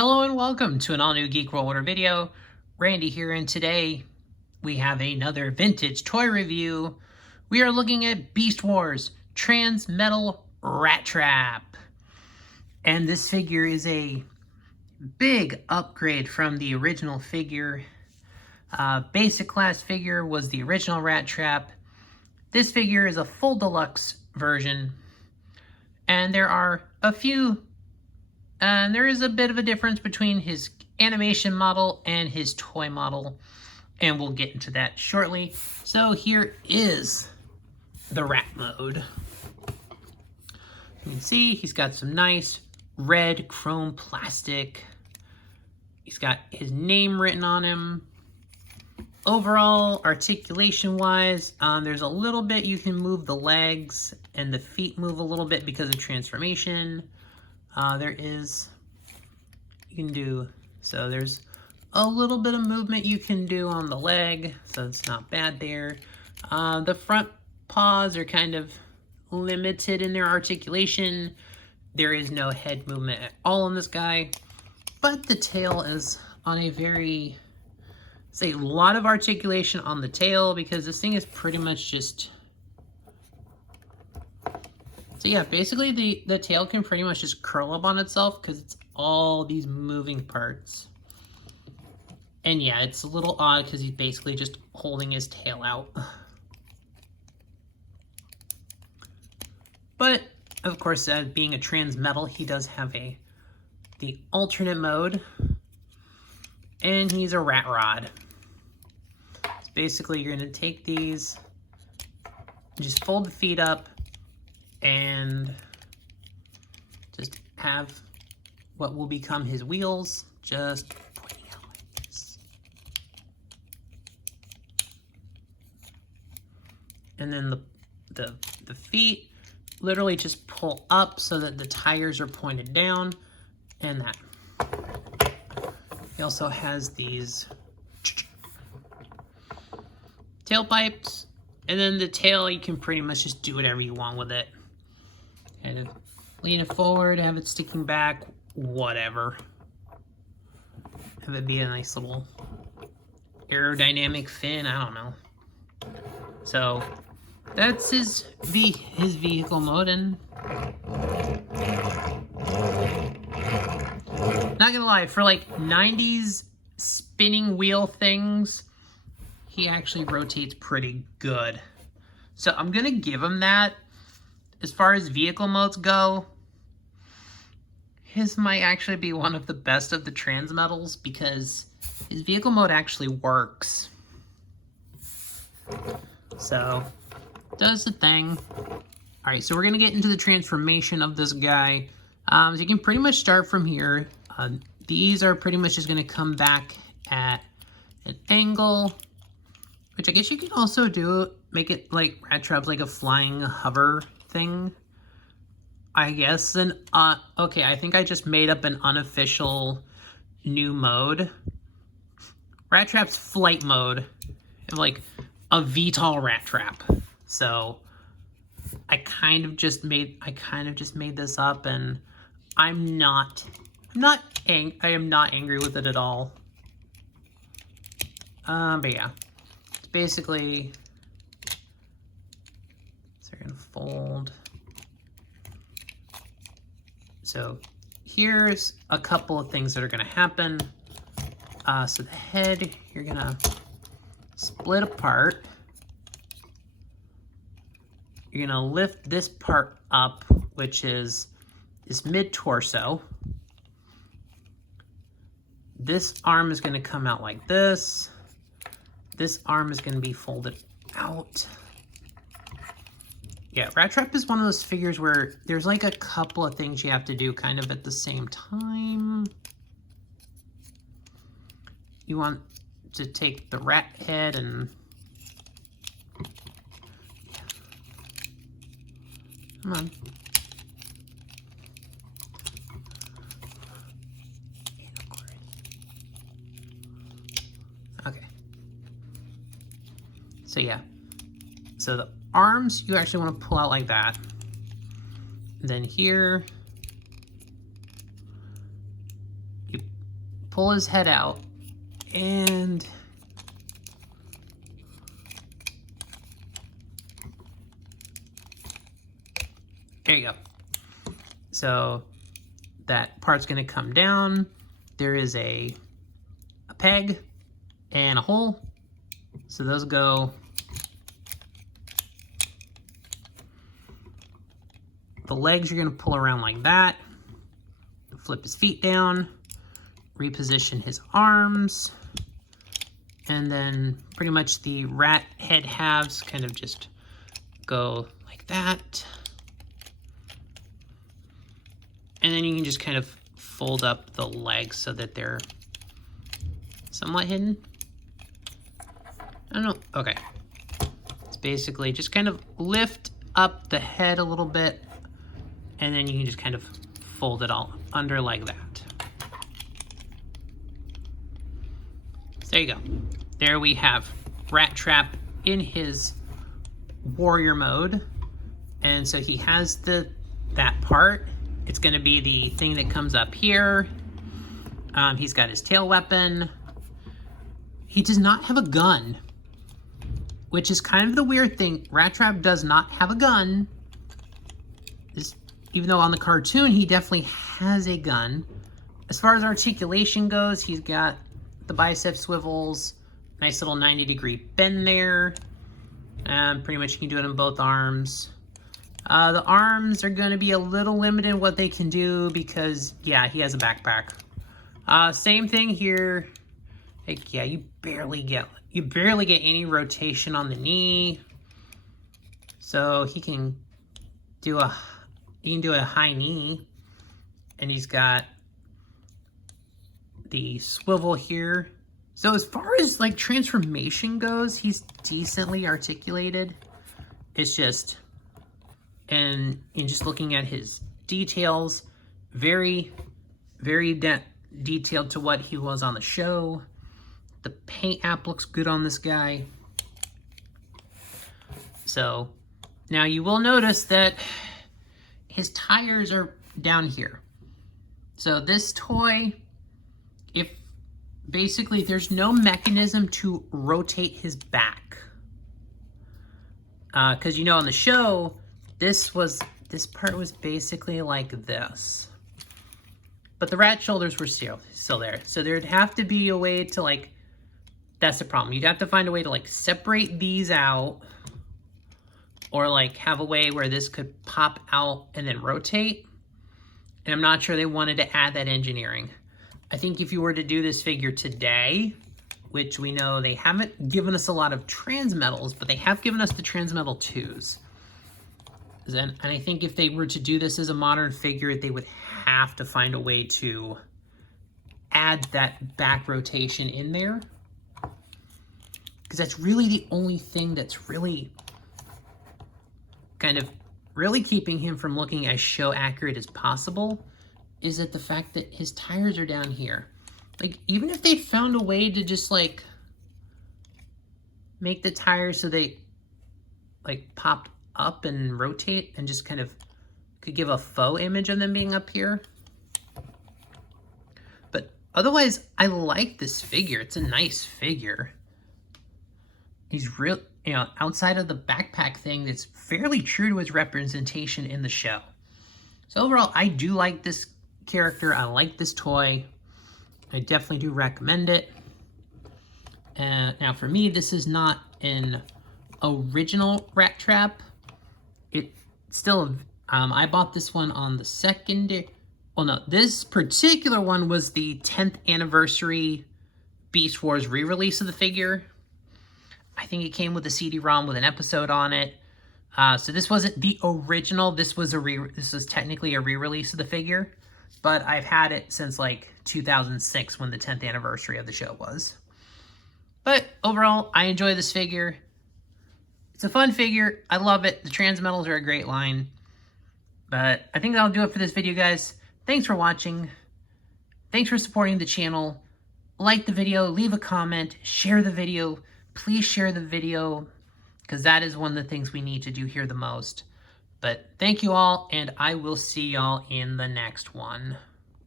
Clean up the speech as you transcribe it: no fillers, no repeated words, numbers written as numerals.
Hello and welcome to an all-new Geek World Order video. Randy here, and today we have another vintage toy review. We are looking at Beast Wars Transmetal Rattrap. And this figure is a big upgrade from the original figure. Basic class figure was the original Rattrap. This figure is a full deluxe version. And there is a bit of a difference between his animation model and his toy model, and we'll get into that shortly. So here is the rat mode. You can see he's got some nice red chrome plastic. He's got his name written on him. Overall, articulation-wise, there's a little bit you can move the legs, and the feet move a little bit because of transformation. There's a little bit of movement you can do on the leg, so it's not bad there. The front paws are kind of limited in their articulation. There is no head movement at all on this guy, but the tail is on a lot of articulation on the tail, because this thing is pretty much just... So yeah, basically the tail can pretty much just curl up on itself because it's all these moving parts. And yeah, it's a little odd because he's basically just holding his tail out. But, of course, being a Transmetal, he does have the alternate mode. And he's a rat rod. So basically, you're going to take these, just fold the feet up, and just have what will become his wheels just pointing out like this. And then the feet literally just pull up so that the tires are pointed down, and that. He also has these tailpipes, and then the tail, you can pretty much just do whatever you want with it. Kind of lean it forward, have it sticking back, whatever. Have it be a nice little aerodynamic fin, I don't know. So that's his vehicle mode, and not gonna lie, for like 90s spinning wheel things, he actually rotates pretty good. So I'm gonna give him that. As far as vehicle modes go, his might actually be one of the best of the Transmetals because his vehicle mode actually works. So, does the thing. Alright, so we're going to get into the transformation of this guy. So you can pretty much start from here. These are pretty much just going to come back at an angle, which I guess you can also do, make it like Rattrap, like a flying hover thing, I guess. And okay, I think I just made up an unofficial new mode. Rattrap's flight mode, like a VTOL Rattrap. So I kind of just made this up, and I am not angry with it at all. But yeah, it's basically, so we're gonna fold. So here's a couple of things that are gonna happen. So the head, you're gonna split apart. You're gonna lift this part up, which is this mid-torso. This arm is gonna come out like this. This arm is gonna be folded out. Yeah, Rattrap is one of those figures where there's like a couple of things you have to do kind of at the same time. You want to take the rat head and... Come on. Okay. So yeah. So the arms you actually want to pull out like that. Then here, you pull his head out, and there you go. So that part's going to come down. There is a peg and a hole. So those go. The legs you're going to pull around like that. Flip his feet down. Reposition his arms. And then pretty much the rat head halves kind of just go like that. And then you can just kind of fold up the legs so that they're somewhat hidden. I don't know. Okay. It's basically just kind of lift up the head a little bit, and then you can just kind of fold it all under like that. So there you go. There we have Rattrap in his warrior mode. And so he has that part. It's going to be the thing that comes up here. He's got his tail weapon. He does not have a gun, which is kind of the weird thing. Rattrap does not have a gun. Even though on the cartoon, he definitely has a gun. As far as articulation goes, he's got the bicep swivels, nice little 90-degree bend there. Pretty much you can do it on both arms. The arms are going to be a little limited in what they can do because, yeah, he has a backpack. Same thing here. Like, yeah, you barely get any rotation on the knee. So he can do a high knee, and he's got the swivel here. So as far as like transformation goes, he's decently articulated. It's just, and in just looking at his details, very, very detailed to what he was on the show. The paint app looks good on this guy. So now you will notice that his tires are down here. So this toy, if basically there's no mechanism to rotate his back. Because you know on the show, this part was basically like this. But the rat shoulders were still there. So there'd have to be a way to like, that's the problem. You'd have to find a way to like separate these out, or like have a way where this could pop out and then rotate. And I'm not sure they wanted to add that engineering. I think if you were to do this figure today, which we know they haven't given us a lot of Transmetals, but they have given us the Transmetal 2s. And I think if they were to do this as a modern figure, they would have to find a way to add that back rotation in there. Because that's really the only thing that's really kind of really keeping him from looking as show accurate as possible, is that the fact that his tires are down here. Like, even if they found a way to just like make the tires so they like popped up and rotate and just kind of could give a faux image of them being up here. But otherwise, I like this figure. It's a nice figure. He's real, you know, outside of the backpack thing, that's fairly true to his representation in the show. So overall, I do like this character. I like this toy. I definitely do recommend it. Now for me, this is not an original Rattrap. It still, I bought this one on the second, well no, this particular one was the 10th anniversary Beast Wars re-release of the figure. I think it came with a CD-ROM with an episode on it. So this wasn't the original. This was technically a re-release of the figure, but I've had it since like 2006 when the 10th anniversary of the show was. But overall, I enjoy this figure. It's a fun figure. I love it. The Transmetals are a great line. But I think that'll do it for this video, guys. Thanks for watching. Thanks for supporting the channel. Like the video, leave a comment, share the video. Please share the video, because that is one of the things we need to do here the most. But thank you all, and I will see y'all in the next one.